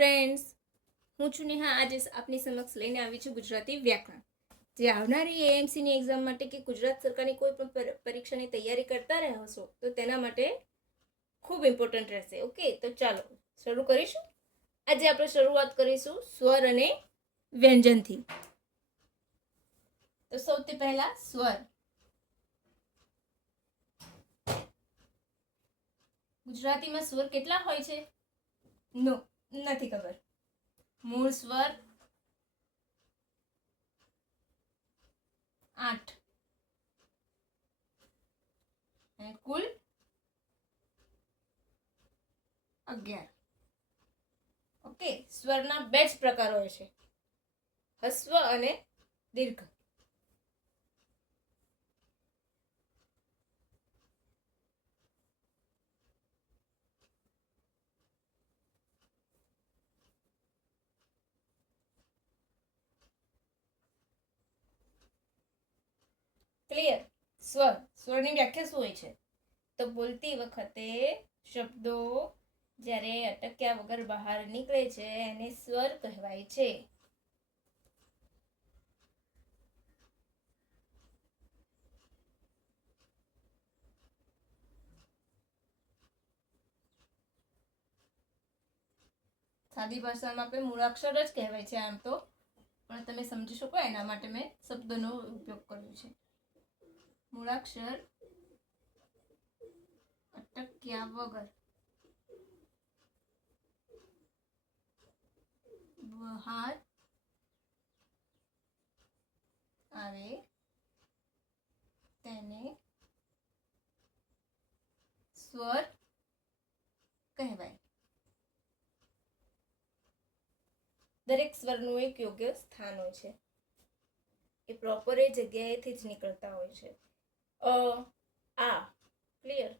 Friends હું છું નેહા. આજે આપની સમક્ષ લઈને આવી છું ગુજરાતી વ્યાકરણ. જે આવનારી એએમસીની એક્ઝામ માટે કે ગુજરાત સરકારની કોઈ પણ પરીક્ષાની તૈયારી કરતા રહેશો તો તેના માટે ખૂબ ઇમ્પોર્ટન્ટ રહેશે. ઓકે તો ચાલો, શરૂ કરીશું. આજે આપણે શરૂઆત કરીશું સ્વર અને વ્યંજનથી. તો સૌથી પહેલા સ્વર. ગુજરાતીમાં સ્વર કેટલા હોય છે? નો. નથી ખબર. મૂળ સ્વર આઠ. અને કુલ અગિયાર. ઓકે સ્વરના બે જ પ્રકાર હોય છે. હસ્વ અને દીર્ઘ. ક્લિયર સ્વર સ્વરની વ્યાખ્યા શું હોય છે? તો બોલતી વખતે શબ્દો જ્યારે અટક્યા વગર બહાર નીકળે છે, એને સ્વર કહેવાય છે. સાદી ભાષામાં આપણે મૂળાક્ષર જ કહેવાય છે આમ તો. પણ તમે સમજી શકો, એના માટે મેં શબ્દનો ઉપયોગ કર્યો છે. મૂળાક્ષર અટક્યા વગર. બહાર આવે તેને સ્વર કહેવાય. દરેક સ્વરનું એક યોગ્ય સ્થાન હોય છે. એ પ્રોપર એ જગ્યાએથી જ નીકળતા હોય છે. અ આ ક્લિયર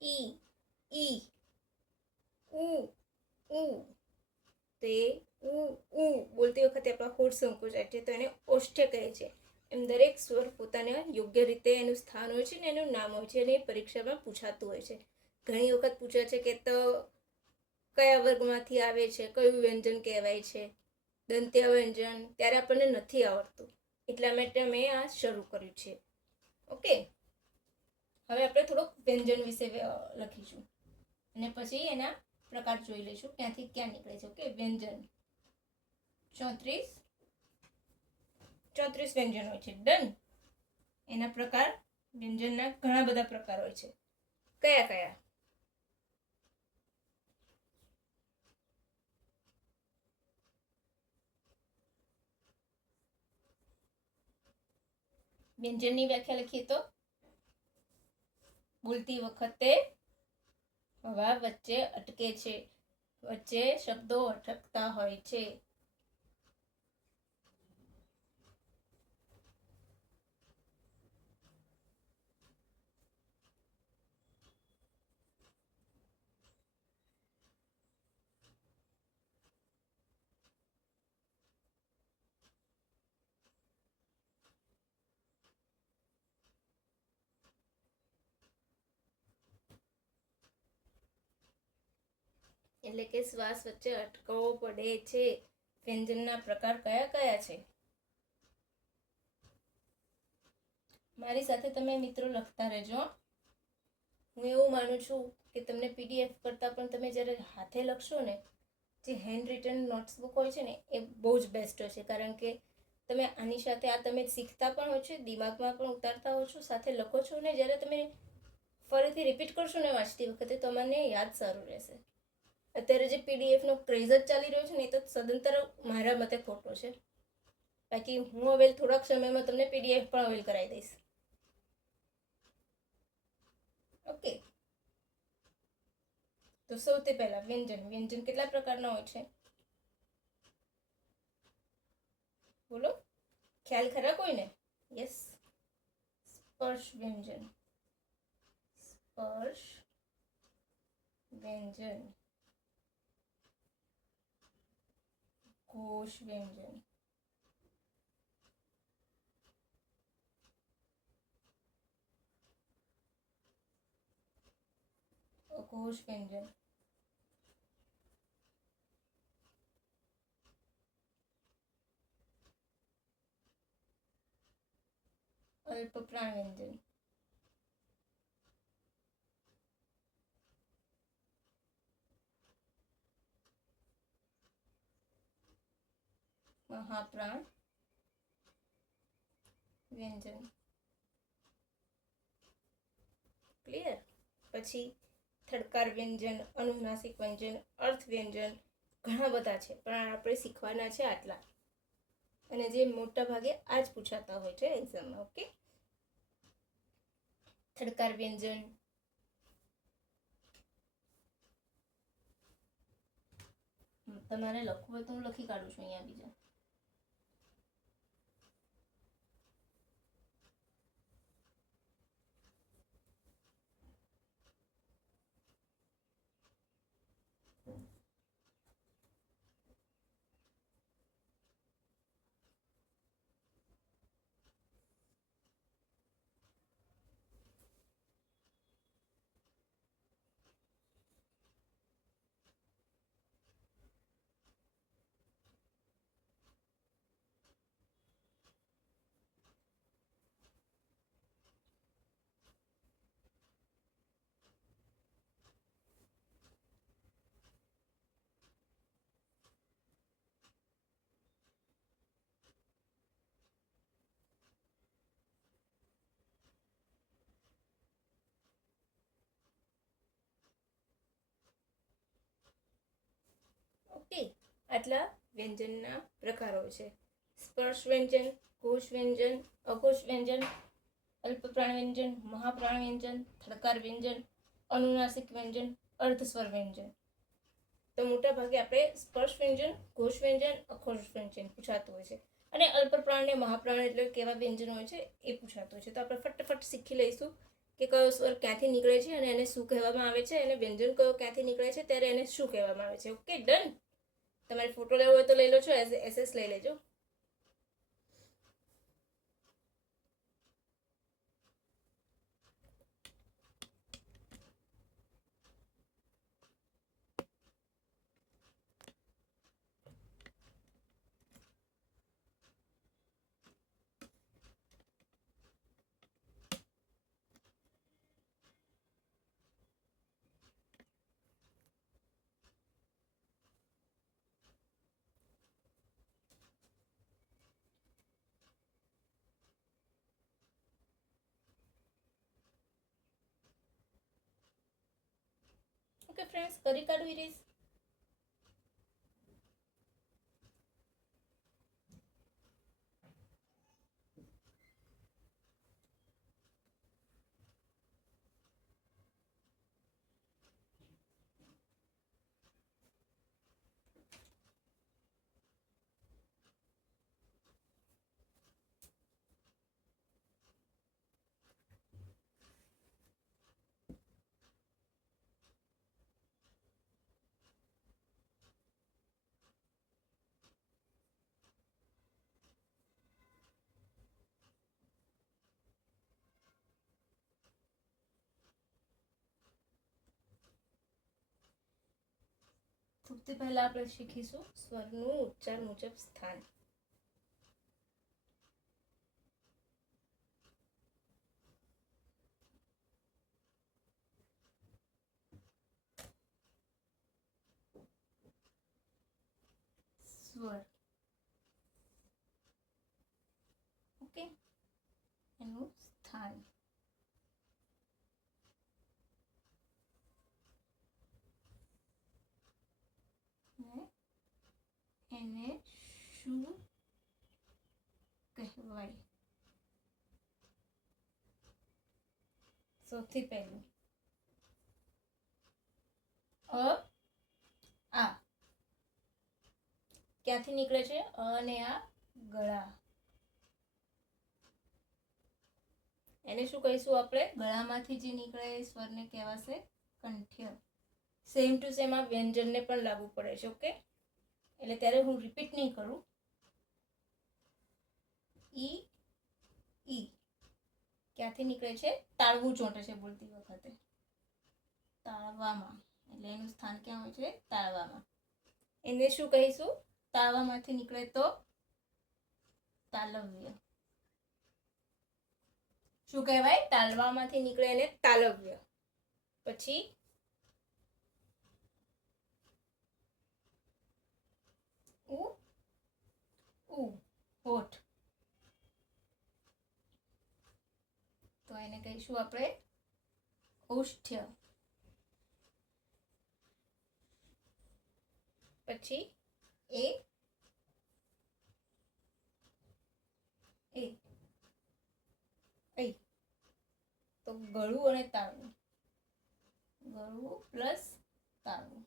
ઈ ઈ ઉ ઉ તે ઉ ઉ બોલતી વખતે આપણા હોઠ સંકોચાય છે તો એને ઓષ્ઠ્ય કહે છે. એમ દરેક સ્વર પોતાને યોગ્ય રીતે એનું સ્થાન હોય છે ને એનું નામ હોય છે અને એ પરીક્ષામાં પૂછાતું હોય છે. ઘણી વખત પૂછે છે કે તો કયા વર્ગમાંથી આવે છે કયું વ્યંજન કહેવાય છે? દંત્ય વ્યંજન ત્યારે આપણને નથી આવડતું. એટલા માટે મેં આ શરૂ કર્યું છે. ઓકે. હવે આપણે થોડુંક વ્યંજન વિશે લખીશું. અને પછી એના પ્રકાર જોઈ લઈશું, ક્યાંથી ક્યાં નીકળે છે. ઓકે, વ્યંજન. ચોત્રીસ. ચોત્રીસ વ્યંજન હોય છે. ડન. એના પ્રકાર, વ્યંજનના ઘણા બધા પ્રકાર હોય છે. કયા કયા? વ્યંજનની વ્યાખ્યા લખીએ તો. બોલતી વખતે હવા વચ્ચે અટકે છે. વચ્ચે શબ્દો અટકતા હોય છે. એટલે કે શ્વાસ વચ્ચે અટકવો પડે છે. વ્યંજનના પ્રકાર કયા કયા છે? મારી સાથે તમે મિત્રો લખતા રહેજો. હું એવું માનું છું કે તમને પીડીએફ કરતાં પણ તમે જ્યારે હાથે લખશો ને, જે હેન્ડ રિટન નોટ્સબુક હોય છે ને, એ બહુ જ બેસ્ટ હોય છે. કારણ કે તમે આની સાથે, આ તમે શીખતા પણ હો છો, દિમાગમાં પણ ઉતારતા હો છો, સાથે લખો છો ને, જ્યારે તમે ફરીથી રિપીટ કરશો ને વાંચતી વખતે તમને યાદ સારું રહેશે. અત્યારે જે પીડીએફનો ક્રેઝ જ ચાલી રહ્યો છે ને એ તો સદંતર મારા મતે ખોટો છે. બાકી હું હવે થોડાક સમયમાં તમને પીડીએફ પણ અવેલ કરાવી દઈશ. ઓકે તો સૌથી પહેલા વ્યંજન વ્યંજન કેટલા પ્રકારના હોય છે? બોલો. ખ્યાલ ખરા કોઈને? યસ સ્પર્શ વ્યંજન. સ્પર્શ વ્યંજન. Kuş będzie. Kuş będzie. Ale poprawię dzień. મહાપ્રાણ વ્યંજન ક્લિયર પછી થડકાર વ્યંજન, અનુનાસિક વ્યંજન, અર્થ વ્યંજન ઘણા બધા છે, પણ આપણે શીખવાના છે આટલા. અને જે મોટા ભાગે આ જ પૂછાતા હોય છે એક્ઝામમાં ઓકે થડકાર વ્યંજન. તમારે લખવું હોય તો હું લખી કાઢું છું અહીંયા બીજા. ઓકે આટલા વ્યંજનના પ્રકારો છે. સ્પર્શ વ્યંજન, ઘોષ વ્યંજન, અઘોષ વ્યંજન, અલ્પપ્રાણ વ્યંજન, મહાપ્રાણ વ્યંજન, થડકાર વ્યંજન, અનુનાસિક વ્યંજન, અર્ધસ્વર વ્યંજન. તો મોટા ભાગે આપણે સ્પર્શ વ્યંજન, ઘોષ વ્યંજન, અઘોષ વ્યંજન પૂછાતું હોય છે. અને અલ્પપ્રાણ ને મહાપ્રાણ એટલે કેવા વ્યંજન હોય છે એ પૂછાતું હોય છે. તો આપણે ફટાફટ શીખી લઈશું કે કયો સ્વર ક્યાંથી નીકળે છે અને એને શું કહેવામાં આવે છે અને વ્યંજન કયો ક્યાંથી નીકળે છે, ત્યારે એને શું કહેવામાં આવે છે. Okay, done? તમારે ફોટો લેવો હોય તો લઈ લો છો એસ એસ લઈ લેજો. ઓકે ફ્રેન્ડ્સ કરી કાઢવી રહીશ? સૌથી પહેલા આપણે શીખીશું સ્વરનું ઉચ્ચાર મુજબ સ્થાન સ્વર ઓકે એનું સ્થાન ને એને શું કહેવાય. સૌથી પહેલું. અ, આ. ક્યાંથી નીકળે છે? અ અને આ ગળા. એને શું કહીશું આપણે? ગળામાંથી જે નીકળે એ સ્વરને કહેવાશે કંઠ્ય. સેમ ટુ સેમ આ વ્યંજનને પણ લાગુ પડે છે ઓકે એટલે ત્યારે હું રિપીટ નહીં કરું. ઈ ઈ. ક્યાંથી નીકળે છે? તાળવું ચોંટે છે બોલતી વખતે. તાળવામાં. એટલે એનું સ્થાન ક્યાં હોય છે? તાળવામાં. એને શું કહીશું? તાળવામાંથી નીકળે તો તાલવ્ય. શું કહેવાય? તાલવામાંથી નીકળે એને તાલવ્ય. પછી ઉ ઉ હોઠ. તો એને કહીશું આપણે ઓષ્ઠ્ય. પછી એ એ. તો ગળું અને તાળું. ગળું પ્લસ તાળું.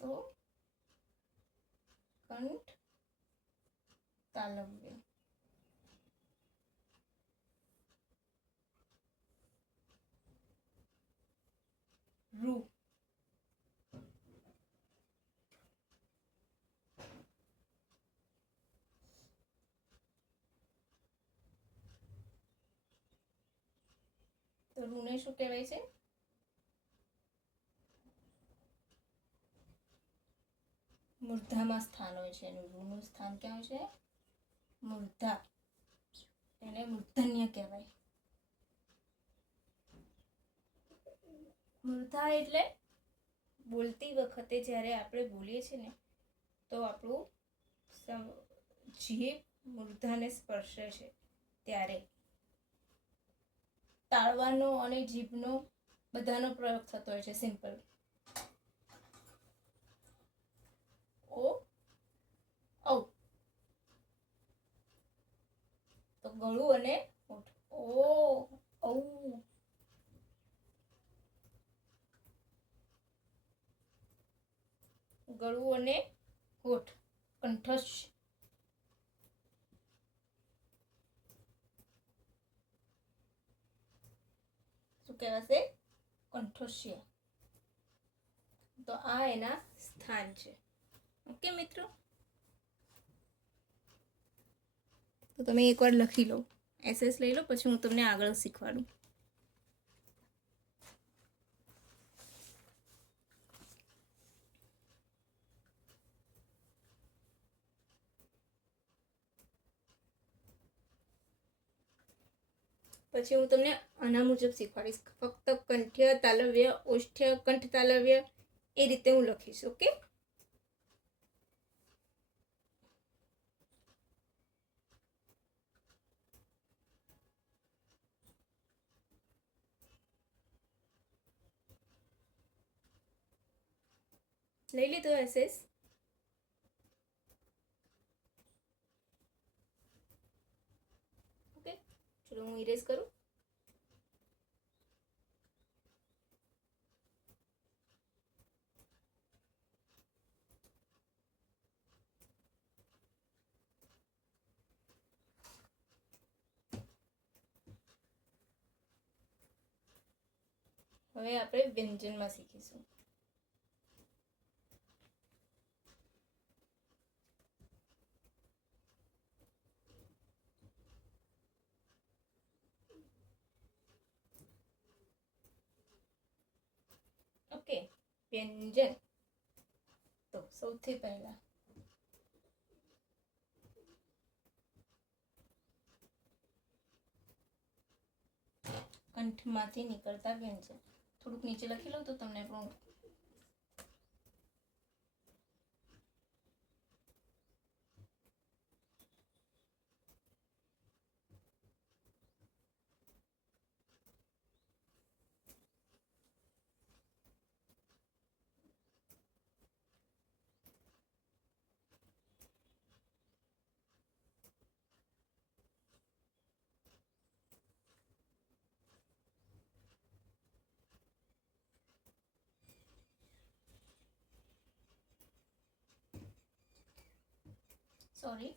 તો કંઠ તાલવ્ય. રૂ. તો રૂને શું કહેવાય છે? મૂર્ધામાં સ્થાન હોય છે. એનું રૂનું સ્થાન ક્યાં છે? મૂર્ધા. એને મૂર્ધન્ય કહેવાય. મૂર્ધા એટલે બોલતી વખતે જ્યારે આપણે બોલીએ છીએ ને, તો આપણું જીભ મૂર્ધાને સ્પર્શે છે ત્યારે. તાળવાનો અને જીભનો બધાનો પ્રયોગ થતો હોય છે. સિમ્પલ. ઓ, ઔ. તો ગળું અને હોઠ ઓ, ઔ. ગળું અને હોઠ કંઠસ શું કહેવાશે? કંઠોષ્ય તો આ એના સ્થાન છે. ઓકે, મિત્રો? તો તમે એકવાર લખી લો. એસએસ લઈ લો, પછી હું તમને આગળ શીખવાડું. પછી હું તમને આના મુજબ શીખવાડીશ. ફક્ત કંઠ્ય, તાલવ્ય, ઓષ્ઠ્ય, કંઠ, તાલવ્ય, એ રીતે હું લખીશ, ઓકે? લઈ લીધો એસેસ ઓકે ચલો હું ઇરેઝ કરું હવે આપણે વ્યંજનમાં શીખીશું ઓકે વ્યંજન. તો સૌથી પહેલા કંઠમાંથી નીકળતા વ્યંજન. થોડુંક નીચે લખી લઉં તો તમને પણ સોરી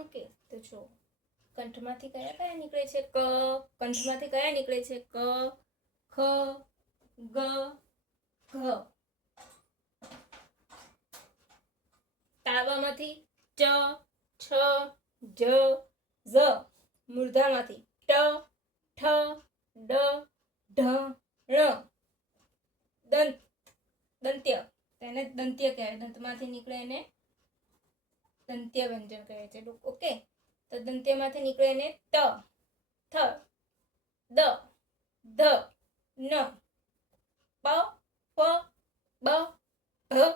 ઓકે તો જો, કંઠમાંથી કયા કયા નીકળે છે? ક, કંઠમાંથી કયા નીકળે છે? ક, ખ, ગ, ઘ. તાવામાંથી ચ છ, જ, ઝ. મૂર્ધામાંથી ટ, ઠ, ડ, ઢ, ણ. દંત, દંત્ય. તેને દંત્ય કહેવાય. દંતમાંથી નીકળે એને દંત્ય વ્યંજન કહે છે ઓકે? તો દંત્યમાંથી નીકળે એને ત. થ. દ. ધ. ન. પ. પ. બ. ભ.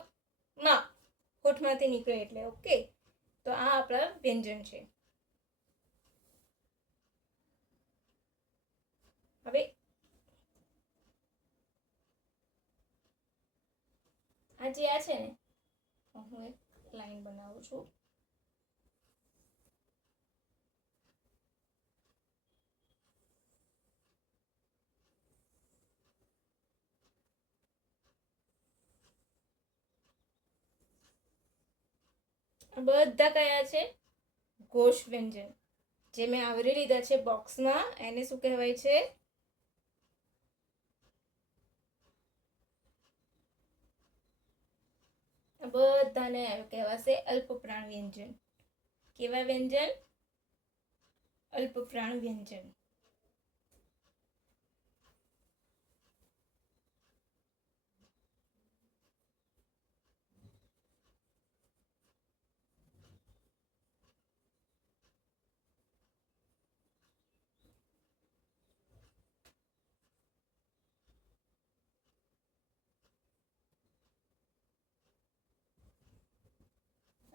મા. હોઠમાંથી નીકળે એટલે, ઓકે? તો આ આપણા વ્યંજન છે. હવે આ જે આ છે ને, હું એક લાઈન બનાવું છું. બધા કયા છે? ઘોષ વ્યંજન. જે મેં આવરી લીધા છે બોક્સમાં, એને શું કહેવાય છે? બધાને કહેવાશે અલ્પપ્રાણ વ્યંજન. કેવા વ્યંજન? અલ્પપ્રાણ વ્યંજન.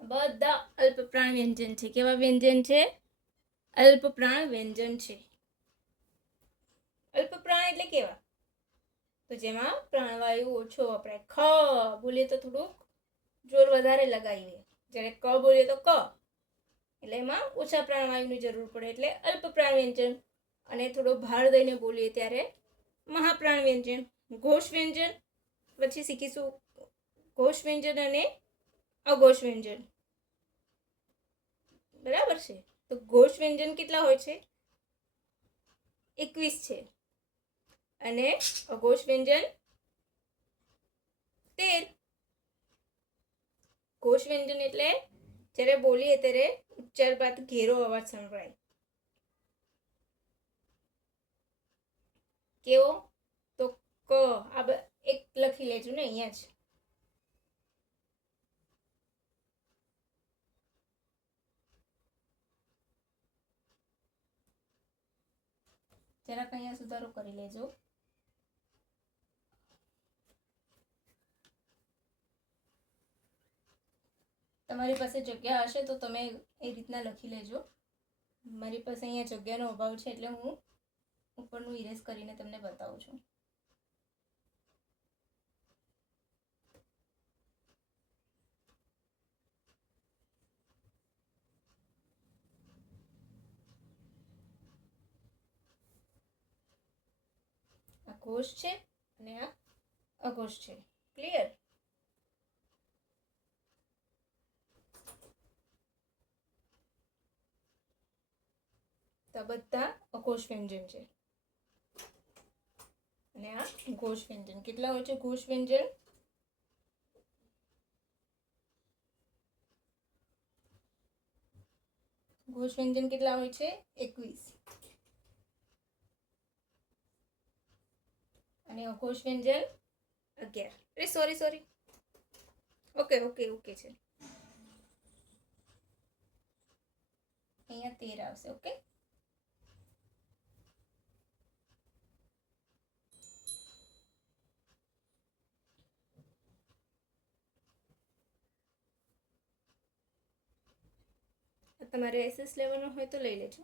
બધા અલ્પપ્રાણ વ્યંજન છે. કેવા વ્યંજન છે? અલ્પપ્રાણ વ્યંજન છે. અલ્પપ્રાણ એટલે કેવા? તો જેમાં પ્રાણવાયુ ઓછો વપરાય. ખ બોલીએ તો થોડુંક જોર વધારે લગાવીએ. જ્યારે ક બોલીએ તો ક. એટલે એમાં ઓછા પ્રાણવાયુની જરૂર પડે. એટલે અલ્પપ્રાણ વ્યંજન અને થોડો ભાર દઈને બોલીએ ત્યારે મહાપ્રાણ વ્યંજન, ઘોષ વ્યંજન, પછી શીખીશું ઘોષ વ્યંજન અને અઘોષ વ્યંજન. બરાબર છે? તો ઘોષ વ્યંજન કેટલા હોય છે? એકવીસ છે. અને અઘોષ વ્યંજન તેર. ઘોષ વ્યંજન એટલે જ્યારે બોલીએ ત્યારે ઉચ્ચાર બાદ ઘેરો અવાજ સંભળાય. કેવો? તો ક. આ એક લખી લેજો ને, અહીંયા જ. જરાક અહીંયા સુધારો કરી લેજો. તમારી પાસે જગ્યા હશે તો તમે એ રીતના લખી લેજો. મારી પાસે અહીંયા જગ્યાનો અભાવ છે એટલે હું ઉપરનું ઇરેઝ કરીને તમને બતાવું છું. આ ઘોષ છે અને આ અઘોષ છે. ક્લિયર તો બધા અઘોષ વ્યંજન છે. અને આ ઘોષ વ્યંજન. કેટલા હોય છે ઘોષ વ્યંજન? ઘોષ વ્યંજન કેટલા હોય છે? એકવીસ. અને ઘોષ વ્યંજન અગિયાર. અરે sorry sorry okay okay okay છે. અહીંયા તેર આવશે ઓકે તમારે એસએસ લેવાનો હોય તો લઈ લેજો.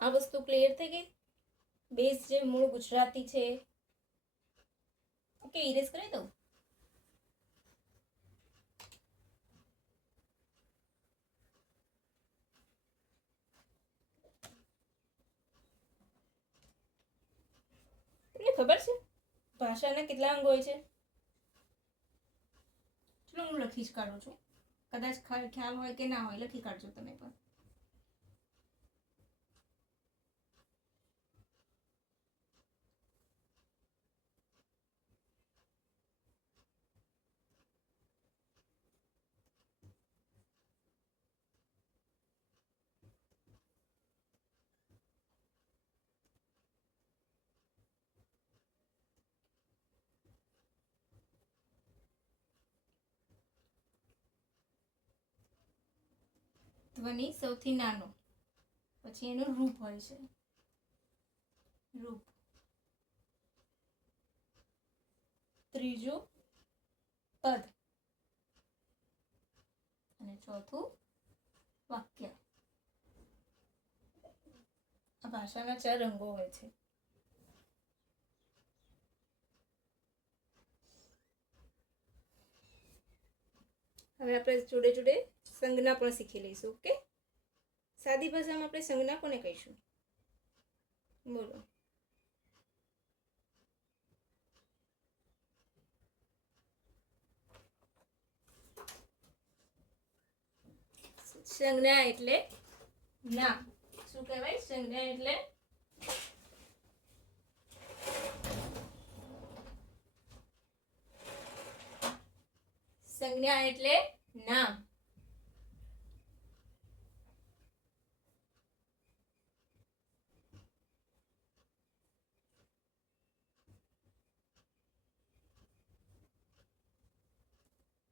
આ વસ્તુ ક્લિયર થઈ ગઈ? બેઝ જે મૂળ ગુજરાતી છે ઓકે ઇરેઝ કરી દઉં? ખબર છે? ભાષાના કેટલા અંગ હોય છે? ચલો હું લખી જ કાઢું છું. કદાચ ખ્યાલ હોય કે ના હોય, લખી કાઢજો તમે પણ. ધ્વનિ સૌથી નાનો. પછી એનું રૂપ હોય છે. રૂપ. ત્રીજું પદ. અને ચોથું વાક્ય. આ ભાષાના ચાર રંગો હોય છે. હવે આપણે જોડે જોડે સંજ્ઞા પણ શીખી લઈશું, ઓકે? સાદી ભાષામાં આપણે સંજ્ઞા કોને કહીશું? બોલો. સંજ્ઞા એટલે નામ શું કહેવાય? સંજ્ઞા એટલે સંજ્ઞા એટલે નામ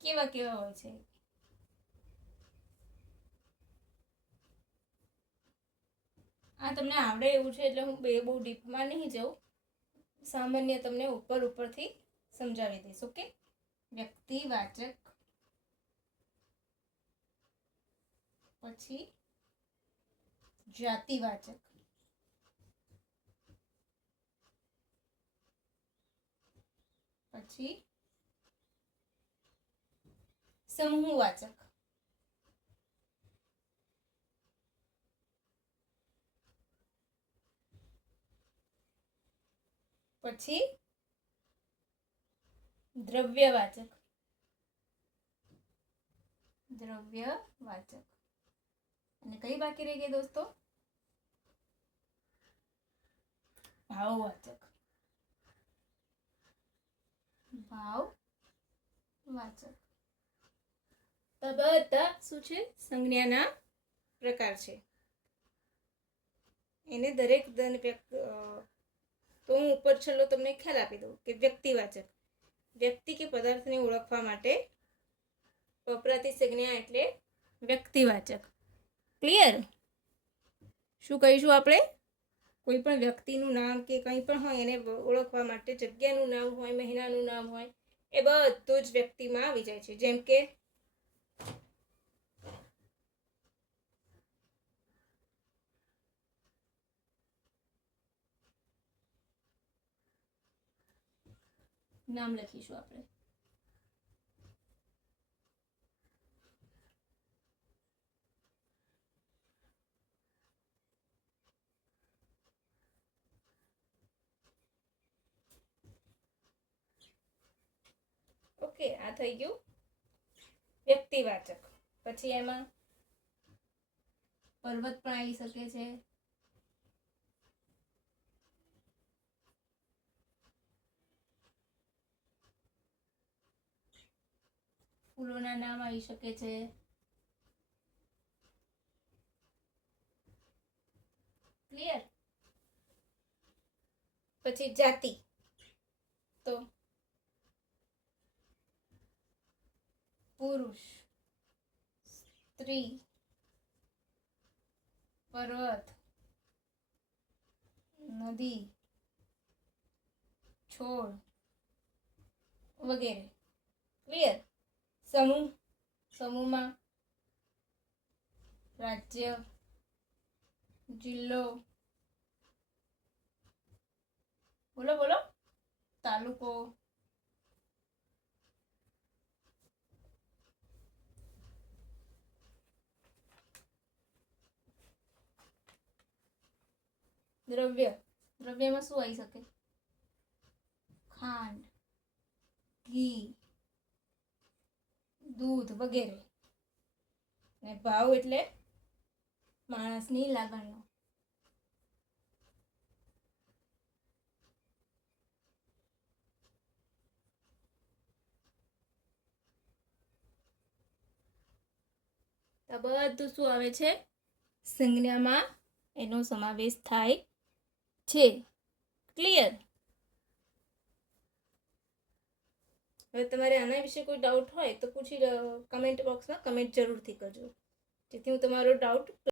કેવા કેવા હોય છે? આ તમને આવડે એવું છે એટલે હું બે બહુ ડીપમાં નહીં જાઉં. સામાન્ય તમને ઉપર ઉપરથી સમજાવી દઈશ, ઓકે? વ્યક્તિવાચક. પછી જાતિવાચક. પછી સમૂહવાચક પછી દ્રવ્યવાચક દ્રવ્યવાચક અને કઈ બાકી રહી ગઈ દોસ્તો ભાવવાચક ભાવવાચક બધા શું છે? સંજ્ઞાના પ્રકાર છે. એને દરેક તો હું ઉપર છેલ્લો તમને ખ્યાલ આપી દઉં કે વ્યક્તિવાચક. વ્યક્તિ કે પદાર્થને ઓળખવા માટે વપરાતી સંજ્ઞા એટલે વ્યક્તિવાચક. ક્લિયર શું કહીશું આપણે? કોઈ પણ વ્યક્તિનું નામ કે કંઈ પણ હોય એને ઓળખવા માટે જગ્યાનું નામ હોય, મહિનાનું નામ હોય, એ બધું જ વ્યક્તિમાં આવી જાય છે. જેમ કે નામ લખીશું આપણે ઓકે આ થઈ ગયું વ્યક્તિવાચક પછી એમાં પર્વત પણ આવી શકે છે ફૂલોના નામ આવી શકે છે. ક્લિયર પછી જાતિ. તો પુરુષ, સ્ત્રી, પર્વત, નદી, છોડ વગેરે. ક્લિયર સમૂહ સમૂહમાં રાજ્ય જિલ્લો. બોલો બોલો. તાલુકો. દ્રવ્ય. દ્રવ્યમાં શું આવી શકે? ખાંડ ઘી. દૂધ વગેરે. ને ભાવ એટલે માણસની લાગણીઓ તો બધું શું આવે છે? સંજ્ઞામાં એનો સમાવેશ થાય છે. ક્લિયર હવે તમારે આના વિશે કોઈ ડાઉટ હોય તો પૂછી કમેન્ટ બોક્સમાં કમેન્ટ જરૂરથી કરજો. જેથી હું તમારો ડાઉટ